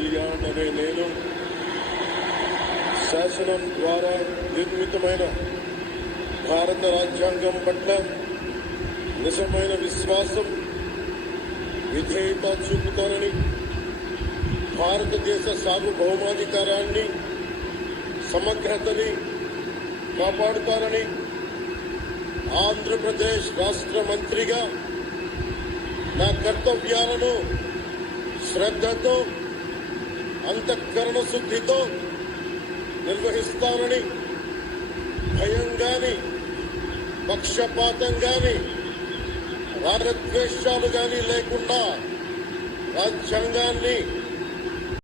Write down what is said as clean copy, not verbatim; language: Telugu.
కళ్యాణ్ అనే నేను శాసనం ద్వారా నిర్మితమైన భారత రాజ్యాంగం పట్ల నిజమైన విశ్వాసం, విధేయత చూపుతానని, భారతదేశ సార్వభౌమాధికారాన్ని, సమగ్రతని కాపాడుతానని ఆంధ్రప్రదేశ్ రాష్ట్ర మంత్రిగా నా కర్తవ్యాలను శ్రద్ధతో, అంతఃకరణ శుద్ధితో నిర్వహిస్తానని, భయం గాని, పక్షపాతం గాని, రాగద్వేషాలు గాని లేకుండా రాజ్యాంగాన్ని